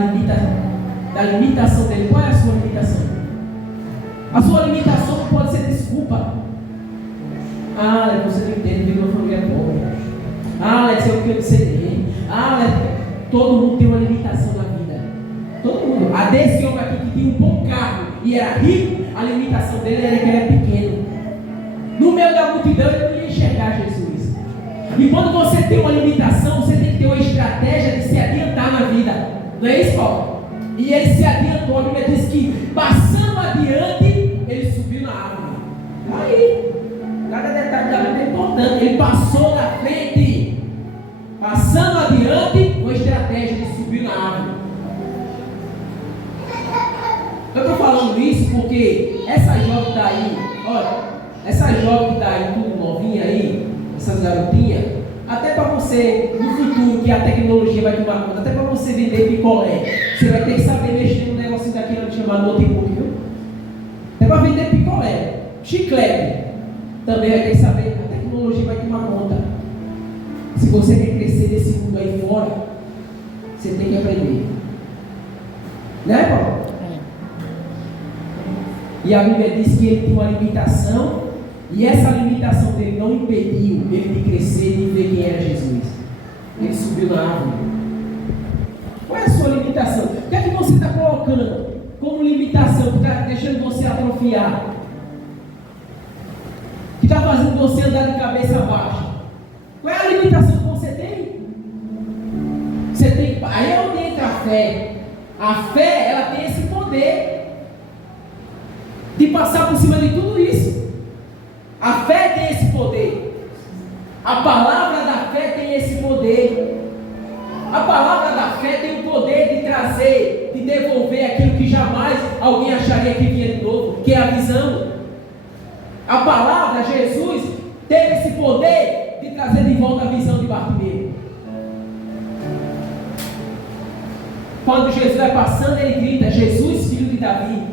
limitação dele. Qual é a sua limitação? A sua limitação não pode ser desculpa. Ah, Alex, você não entende, vive uma família pobre. Ah, Alex, eu quero ser. Ah, Alex, todo mundo tem uma limitação na vida. Todo mundo. A desse homem aqui que tinha um bom carro e era rico, a limitação dele era que ele era pequeno. No meio da multidão ele não ia enxergar Jesus. E quando você tem uma limitação, você tem que ter uma estratégia de se adiantar na vida. Não é isso, Paulo? E ele se adiantou. A Bíblia diz que passando adiante, ele subiu na árvore. Aí, cada detalhe da vida é importante. Ele passou na frente. Passando adiante, uma estratégia de subir na árvore. Eu estou falando isso porque essa jovem que está aí, olha, essa jovem que está aí, tudo novinha aí, essas garotinhas, até para você, no futuro, que a tecnologia vai tomar conta, até para você vender picolé, você vai ter que saber mexer num negocinho daquele chamado notebook, viu? Até para vender picolé, chiclete, também vai ter que saber, a tecnologia vai tomar conta. Se você quer crescer nesse mundo aí fora, você tem que aprender. Né, Paulo? E a Bíblia diz que ele tinha uma limitação, e essa limitação dele não impediu ele de crescer e de ver quem era Jesus. Ele subiu na árvore. Qual é a sua limitação? O que é que você está colocando como limitação que está deixando você atrofiar? Que está fazendo você andar de cabeça baixa? Qual é a limitação que você tem? Você tem. Aí é onde entra a fé. A fé, ela tem esse poder de passar por cima de tudo isso. A fé tem esse poder. A palavra da fé tem esse poder. A palavra da fé tem o poder de trazer, de devolver aquilo que jamais alguém acharia que vinha de novo, que é a visão. A palavra, Jesus, teve esse poder de trazer de volta a visão de Bartimeu. Quando Jesus vai passando, ele grita: Jesus, filho de Davi,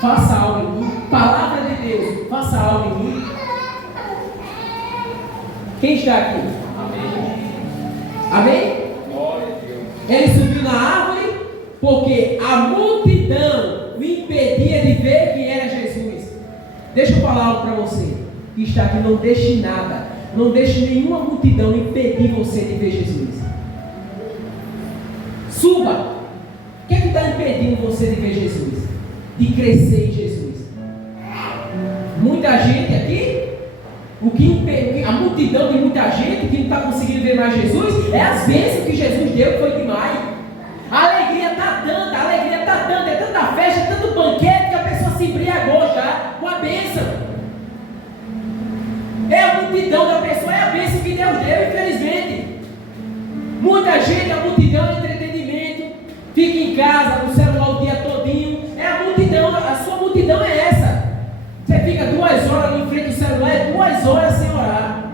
faça algo em mim. Palavra de Deus, faça algo em mim. Quem está aqui? Amém? Amém? Ele subiu na árvore porque a multidão o impedia de ver quem era Jesus. Deixa eu falar algo para você que está aqui. Não deixe nada, não deixe nenhuma multidão impedir você de ver Jesus. Suba. O que é que está impedindo você de ver Jesus? De crescer em Jesus? Muita gente aqui, a multidão de muita gente que não está conseguindo ver mais Jesus, é as bênçãos que Jesus deu, que foi demais. A alegria está tanta, é tanta festa, é tanto banquete que a pessoa se embriagou já com a bênção. É a multidão da pessoa, é a bênção que Deus deu, infelizmente. Muita gente, a multidão é entretenimento, fica em casa, no celular o dia todinho. É a multidão, a sua multidão é essa. Você fica 2 horas em frente do celular, 2 horas sem orar.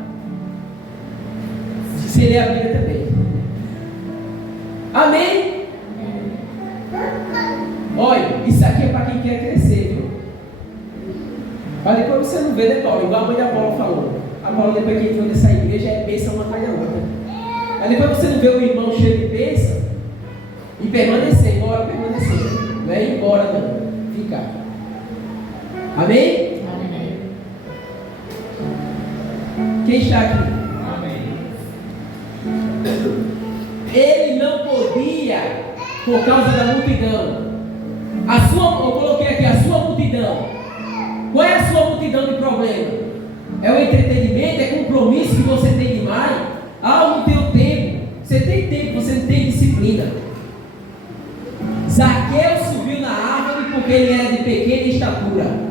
Se ler a Bíblia também. Amém? Olha, isso aqui é para quem quer crescer, viu? Mas depois você não vê, né, Paulo? Igual a mãe da Paula falou. A Paula, depois que entrou nessa igreja, é bênção uma atrás da outra. Mas depois você não vê o irmão cheio de bênção e permanecer, embora permanecer. Não é ir embora, não. Ficar. Amém? Amém. Quem está aqui? Amém. Ele não podia, por causa da multidão. Eu coloquei aqui a sua multidão. Qual é a sua multidão de problema? É o entretenimento, é compromisso que você tem demais. Ah, não tenho tempo. Você tem tempo, você não tem disciplina. Zaqueu subiu na árvore porque ele era de pequena estatura.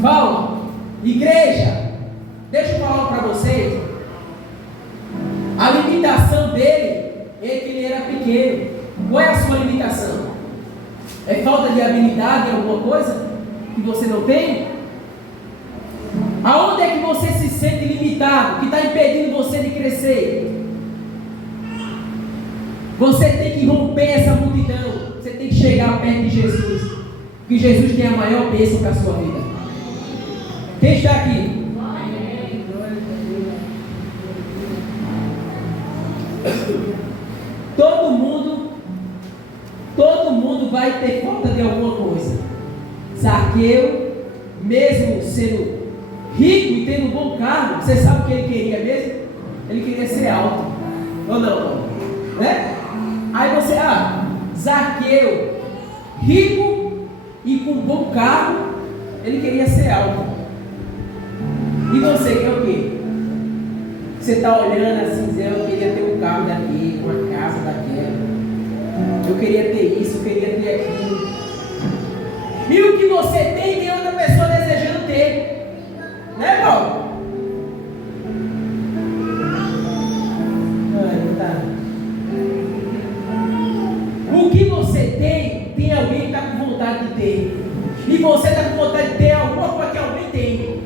Paulo, igreja, deixa eu falar para vocês. A limitação dele é que ele era pequeno. Qual é a sua limitação? É falta de habilidade em alguma coisa que você não tem? Aonde é que você se sente limitado, que está impedindo você de crescer? Você tem que romper essa multidão. Você tem que chegar perto de Jesus, porque Jesus tem a maior bênção para a sua vida. Quem está aqui? Todo mundo vai ter falta de alguma coisa. Zaqueu, mesmo sendo rico e tendo um bom carro, você sabe o que ele queria mesmo? Ele queria ser alto. Ou não? Né? Aí você, Zaqueu, rico e com um bom carro, ele queria ser alto. E você quer o quê? Você está olhando assim, dizendo, eu queria ter um carro daqui, uma casa daquela. Eu queria ter isso, eu queria ter aquilo. E o que você tem outra pessoa desejando ter. Né, Paulo? O que você tem alguém que está com vontade de ter. E você está com vontade de ter alguma coisa que alguém tem.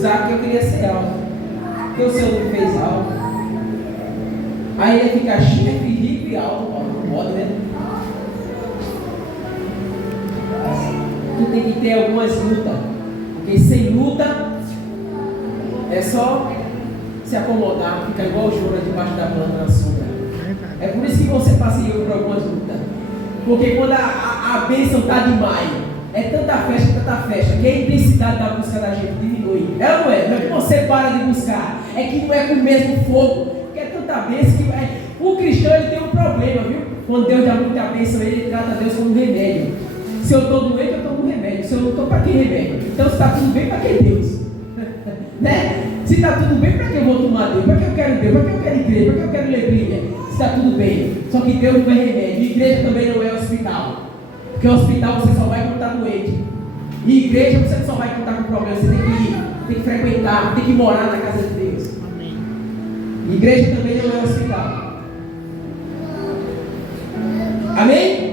Sabe que eu queria ser alto. Porque o Senhor me fez alto. Aí ele fica chefe, rico e alto, Paulo. Não pode, né? Tu tem que ter algumas lutas. Porque sem luta é só se acomodar, ficar igual o Jura debaixo da planta na sombra. É por isso que você passa por algumas lutas. Porque quando a bênção está demais, é tanta festa, que a intensidade da busca da gente diminui. É ou não é? Não é que você para de buscar, é que não é com o mesmo fogo. Porque é tanta bênção que vai. O cristão ele tem um problema, viu? Quando Deus dá muita bênção, ele trata Deus como um remédio. Se eu estou doente, eu tomo remédio. Se eu não estou, para que remédio? Então, se está tudo bem, para que Deus? Né? Se está tudo bem, para que eu vou tomar Deus? Para que eu quero Deus? Para que eu quero igreja? Para que eu quero alegria? Se está tudo bem. Só que Deus não é remédio. Igreja também não é hospital. Porque hospital você só vai quando está doente. E igreja você só vai quando está com problema. Você tem que ir, tem que frequentar, tem que morar na casa de Deus. Amém. Igreja também não é hospital. Amém?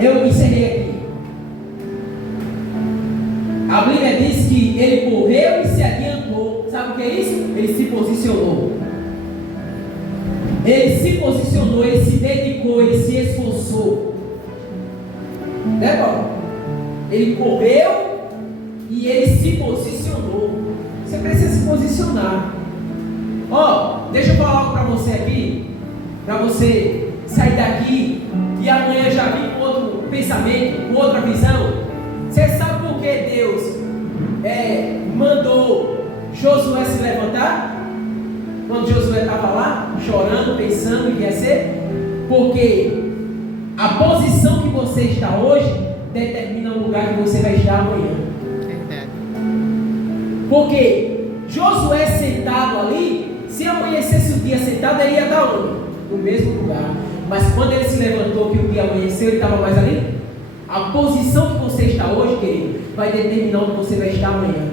Eu encerrei aqui. A Bíblia diz que ele correu e se adiantou. Sabe o que é isso? Ele se posicionou. Ele se posicionou, ele se dedicou, ele se esforçou. Né, Paulo? Ele correu e ele se posicionou. Você precisa se posicionar. Deixa eu falar algo para você aqui. Para você sair daqui e amanhã já vir com outro pensamento, com outra visão. Você sabe por que Deus mandou Josué se levantar? Quando Josué estava lá, chorando, pensando em que ia ser? Porque a posição que você está hoje determina o lugar que você vai estar amanhã. Porque Josué sentado ali, se amanhecesse o dia sentado, ele ia estar onde? No mesmo lugar. Mas quando ele se levantou, que o dia amanheceu, ele estava mais ali? A posição que você está hoje, querido, vai determinar onde você vai estar amanhã.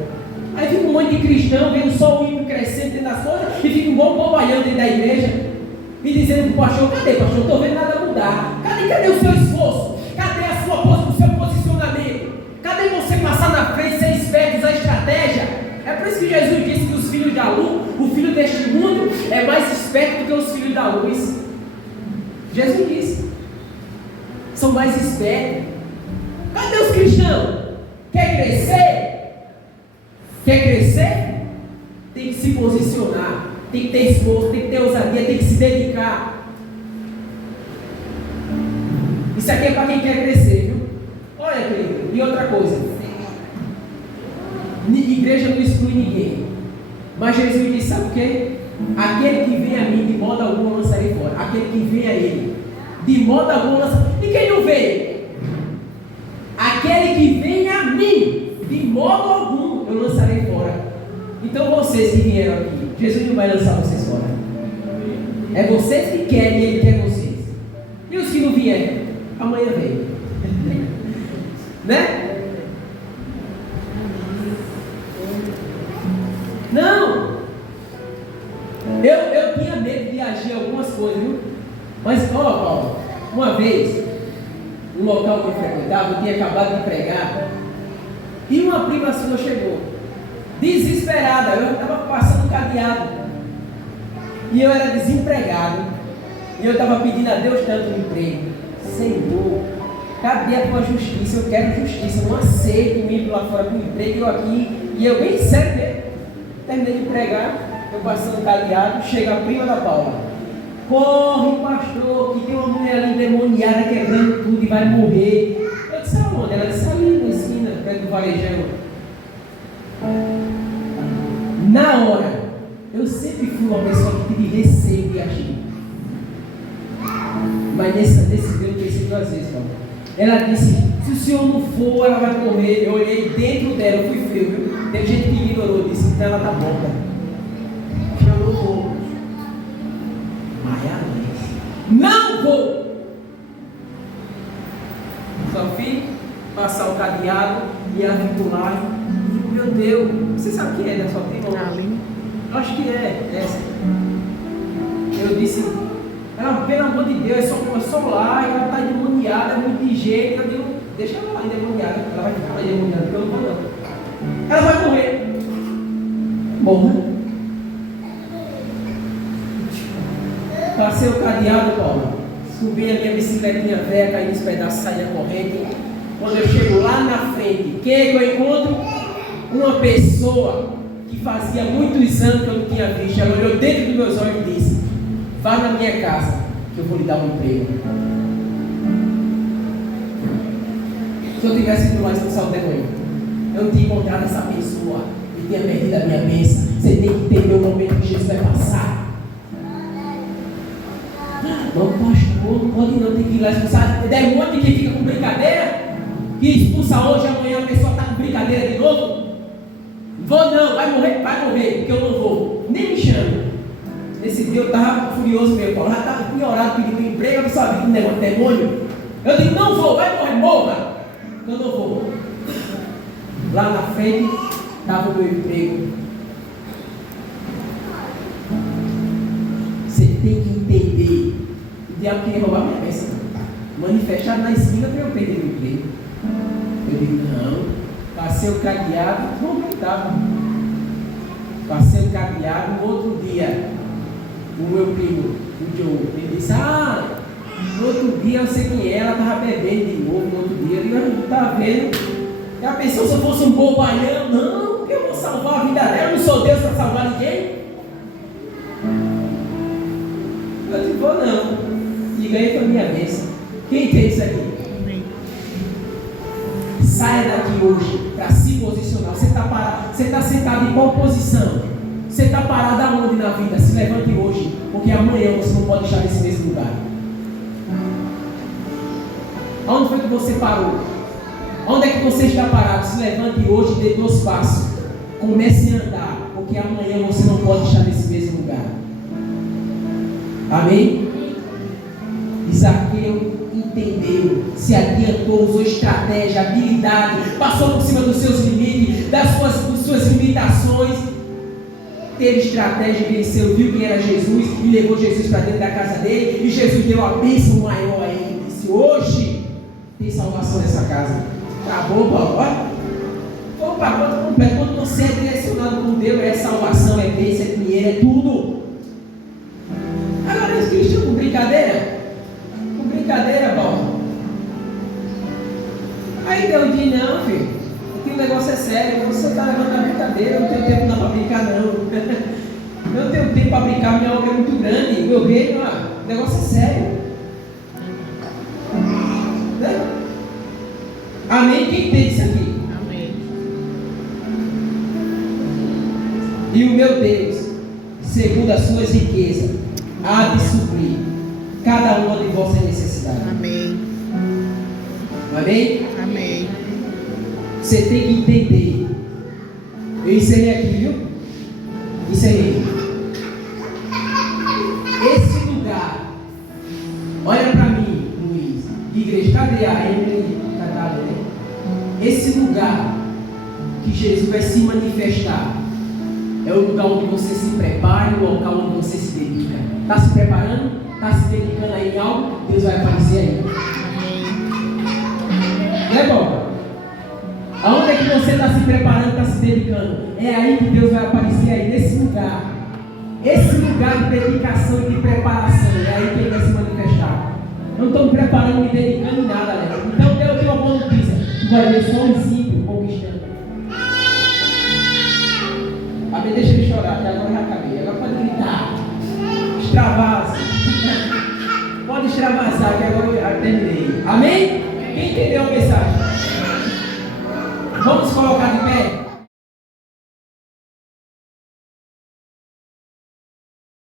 Aí fica um monte de cristão vendo só o ímpio crescendo dentro das coisas e fica um bom bobalhão dentro da igreja e dizendo para o pastor: cadê, pastor? Não estou vendo nada mudar. Cadê o seu esforço? Cadê a sua o seu posicionamento? Cadê você passar na frente, ser esperto, usar estratégia? É por isso que Jesus disse que os filhos da luz, o filho deste mundo, é mais esperto do que os filhos da luz. Jesus disse: são mais espertos. Cadê os cristãos? Quer crescer? Quer crescer? Tem que se posicionar, tem que ter esforço, tem que ter ousadia, tem que se dedicar. Isso aqui é para quem quer crescer, viu? Olha, querido, e outra coisa: igreja não exclui ninguém, mas Jesus disse: sabe o que? Aquele que vem a mim, de modo algum eu lançarei fora. Aquele que vem a ele, de modo algum eu lançarei. E quem não vem? Aquele que vem a mim, de modo algum eu lançarei fora. Então vocês que vieram aqui, Jesus não vai lançar vocês fora. É vocês que querem e Ele quer vocês. E os que não vierem, amanhã vem. Né? Não! Eu tinha medo de agir algumas coisas, viu? Mas, Paulo, uma vez, no local que eu frequentava, eu tinha acabado de pregar, e uma prima sua chegou, desesperada. Eu estava passando cadeado, e eu era desempregado, e eu estava pedindo a Deus tanto um emprego. Senhor, cadê a tua justiça? Eu quero justiça, eu não aceito me ir lá fora com emprego, eu aqui, e eu bem sério mesmo. Terminei de pregar, eu passando cadeado, chega a prima da Paula: corre, pastor, que tem uma mulher ali endemoniada quebrando tudo e vai morrer. Eu disse: aonde? Ela disse: ali na esquina. do varejão. Na hora, eu sempre fui uma pessoa que tive receio de agir. Mas nesse dia eu pensei 2 vezes, Paulo. Ela disse, se o senhor não for, ela vai morrer. Eu olhei dentro dela, eu fui frio, viu? Teve gente que me ignorou, disse, então ela está morta. Eu não vou. Não vou. Só fiz passar o cadeado e a vincular. Meu Deus, você sabe o que é, né? Só tem uma. Eu acho que é essa. Eu disse, pelo amor de Deus, é só lá, ela está endemoniada, é muito de jeito. Eu digo, deixa ela lá endemoniada, ela vai ficar endemoniada, porque eu não vou não. Ela vai morrer. Morra. Passei o cadeado, Paulo. Subi a minha bicicletinha velha, caí nos pedaços, saía correndo. Quando eu chego lá na frente, quem é que eu encontro? Uma pessoa que fazia muitos anos que eu não tinha visto. Ela olhou dentro dos meus olhos e disse, vá na minha casa, que eu vou lhe dar um emprego. Se eu tivesse ido lá expulsar o demônio, eu não tinha encontrado essa pessoa e tinha perdido a minha bênção. Você tem que entender o momento que Jesus vai passar. Não, pastor, não pode não, tem que ir lá expulsar. Demônio que fica com brincadeira, que expulsa hoje, amanhã a pessoa está com brincadeira de novo. Vou não, vai morrer, porque eu não vou. Nem me chame. Nesse dia eu estava furioso mesmo, Paulo. Já estava piorado pedindo emprego, eu sabia que o negócio de demônio. Eu digo, não vou, vai morrer, morra. Eu não vou. Lá na frente estava o meu emprego. Você tem que entender. O diabo queria roubar minha bênção. Manifestado na esquina para eu perder o emprego. Eu digo, não. Passei o cadeado, não aguentava. Passei o cadeado, no outro dia, o meu primo, o Joe, ele disse, no outro dia eu sei quem é, ela estava bebendo de novo, no outro dia, eu não estava vendo. Já pensou se eu fosse um bobalhão? Não, porque eu vou salvar a vida dela, eu não sou Deus para salvar ninguém. Eu disse, vou não. E ganhei para a minha bênção. Quem tem isso aqui? Saia daqui hoje para se posicionar. Você está sentado em qual posição? Você está parado aonde na vida? Se levante hoje, porque amanhã você não pode estar nesse mesmo lugar. Onde foi que você parou? Onde é que você está parado? Se levante hoje e dê 2 passos. Comece a andar, porque amanhã você não pode estar nesse mesmo lugar. Amém? Zaqueu entendeu, se adiantou, usou estratégia, habilidade, passou por cima dos seus limites, das suas limitações, teve estratégia, venceu, viu quem era Jesus e levou Jesus para dentro da casa dele, e Jesus deu a bênção maior a ele, disse, hoje tem salvação nessa casa. Acabou, Paulo, olha, foi um pacote completo. Quando você é direcionado por Deus, é salvação, é bênção, é dinheiro, é tudo. Agora os cristãos com brincadeira, Paulo. Aí Deus diz, não, filho, aqui o negócio é sério, você está levando a brincadeira, eu não tenho tempo não para brincar não. Eu não tenho tempo para brincar, minha obra é muito grande, meu reino, o negócio é sério. Né? Amém? Quem entende isso aqui? Amém. E o meu Deus, segundo as suas riquezas, há de suprir cada uma de vossas necessidades. Amém. Amém? Amém. Você tem que entender. Eu ensinei aqui, viu? Ensinei. Esse lugar, olha para mim, Luiz, de igreja, cadê a Emily? Esse lugar que Jesus vai se manifestar é o lugar onde você se prepara, o local onde você se dedica. Está se preparando? Está se dedicando aí em algo? Deus vai aparecer aí. Não é bom? Aonde é que você está se preparando, está se dedicando? É aí que Deus vai aparecer aí, nesse lugar. Esse lugar de dedicação e de preparação, é aí que Ele vai se manifestar. Eu não estou me preparando, me dedicando em nada, né? Então Deus tem uma boa notícia. Tu vai ver só um simples conquistando. Amém? Deixa ele chorar, que agora já acabei. Agora pode gritar. Extravasa. Pode extravasar, que agora eu já terminei. Amém? Quem entendeu a mensagem? Vamos colocar de